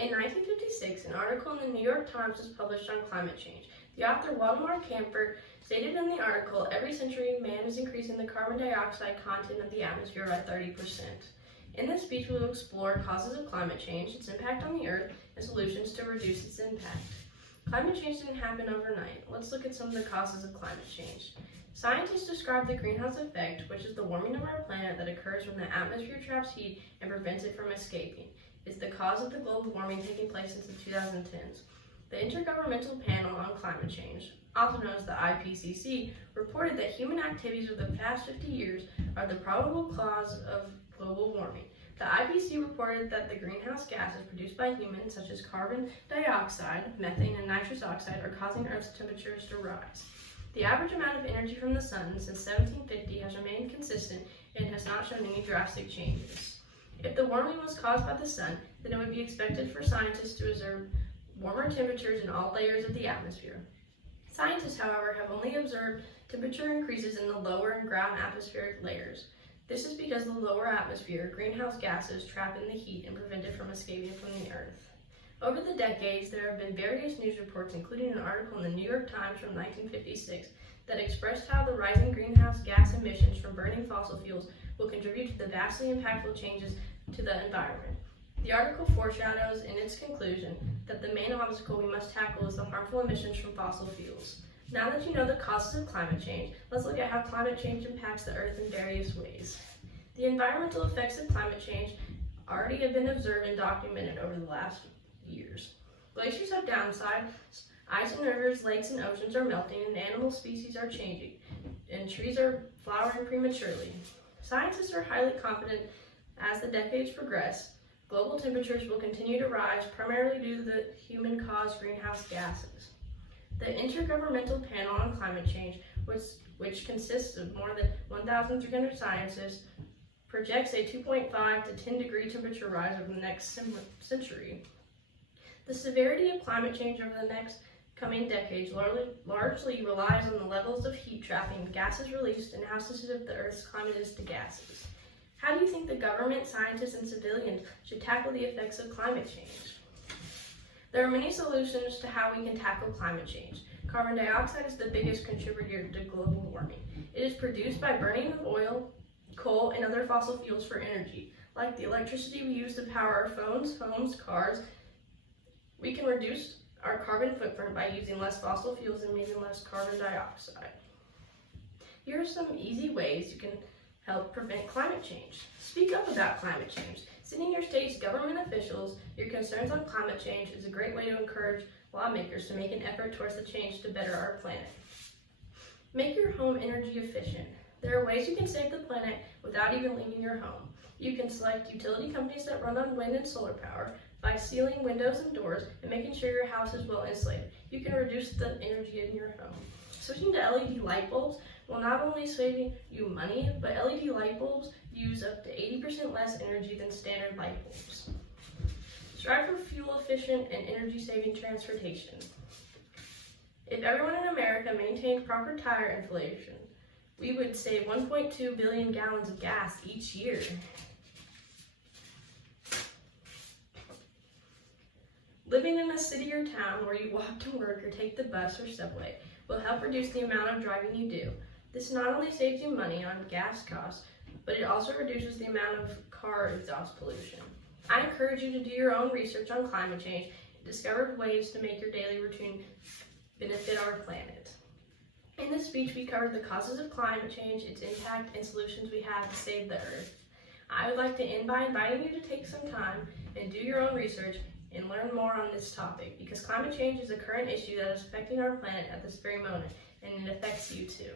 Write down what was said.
In 1956, an article in the New York Times was published on climate change. The author Waldemar Camper stated in the article, every century man is increasing the carbon dioxide content of the atmosphere by 30%. In this speech, we will explore causes of climate change, its impact on the Earth, and solutions to reduce its impact. Climate change didn't happen overnight. Let's look at some of the causes of climate change. Scientists describe the greenhouse effect, which is the warming of our planet that occurs when the atmosphere traps heat and prevents it from escaping. It's the cause of the global warming taking place since the 2010s. The Intergovernmental Panel on Climate Change, also known as the IPCC, reported that human activities over the past 50 years are the probable cause of global warming. The IPCC reported that the greenhouse gases produced by humans, such as carbon dioxide, methane, and nitrous oxide, are causing Earth's temperatures to rise. The average amount of energy from the sun since 1750 has remained consistent and has not shown any drastic changes. If the warming was caused by the sun, then it would be expected for scientists to observe warmer temperatures in all layers of the atmosphere. Scientists, however, have only observed temperature increases in the lower and ground atmospheric layers. This is because the lower atmosphere, greenhouse gases trap in the heat and prevent it from escaping from the Earth. Over the decades, there have been various news reports, including an article in the New York Times from 1956, that expressed how the rising greenhouse gas emissions from burning fossil fuels will contribute to the vastly impactful changes to the environment. The article foreshadows in its conclusion that the main obstacle we must tackle is the harmful emissions from fossil fuels. Now that you know the causes of climate change, let's look at how climate change impacts the Earth in various ways. The environmental effects of climate change already have been observed and documented over the last years. Glaciers have downsized, ice in rivers, lakes, and oceans are melting, and animal species are changing, and trees are flowering prematurely. Scientists are highly confident as the decades progress, global temperatures will continue to rise, primarily due to the human-caused greenhouse gases. The Intergovernmental Panel on Climate Change, which consists of more than 1,300 scientists, projects a 2.5 to 10 degree temperature rise over the next century. The severity of climate change over the next coming decades largely relies on the levels of heat trapping, gases released, and how sensitive the Earth's climate is to gases. How do you think the government, scientists, and civilians should tackle the effects of climate change? There are many solutions to how we can tackle climate change. Carbon dioxide is the biggest contributor to global warming. It is produced by burning of oil, coal, and other fossil fuels for energy. Like the electricity we use to power our phones, homes, cars, we can reduce our carbon footprint by using less fossil fuels and emitting less carbon dioxide. Here are some easy ways you can help prevent climate change. Speak up about climate change. Sending your state's government officials your concerns on climate change is a great way to encourage lawmakers to make an effort towards the change to better our planet. Make your home energy efficient. There are ways you can save the planet without even leaving your home. You can select utility companies that run on wind and solar power by sealing windows and doors and making sure your house is well insulated. You can reduce the energy in your home. Switching to LED light bulbs will not only save you money, but LED light bulbs use up to 80% less energy than standard light bulbs. Strive for fuel-efficient and energy-saving transportation. If everyone in America maintained proper tire inflation, we would save 1.2 billion gallons of gas each year. Living in a city or town where you walk to work or take the bus or subway will help reduce the amount of driving you do. This not only saves you money on gas costs, but it also reduces the amount of car exhaust pollution. I encourage you to do your own research on climate change and discover ways to make your daily routine benefit our planet. In this speech, we covered the causes of climate change, its impact, and solutions we have to save the Earth. I would like to end by inviting you to take some time and do your own research and learn more on this topic, because climate change is a current issue that is affecting our planet at this very moment, and it affects you too.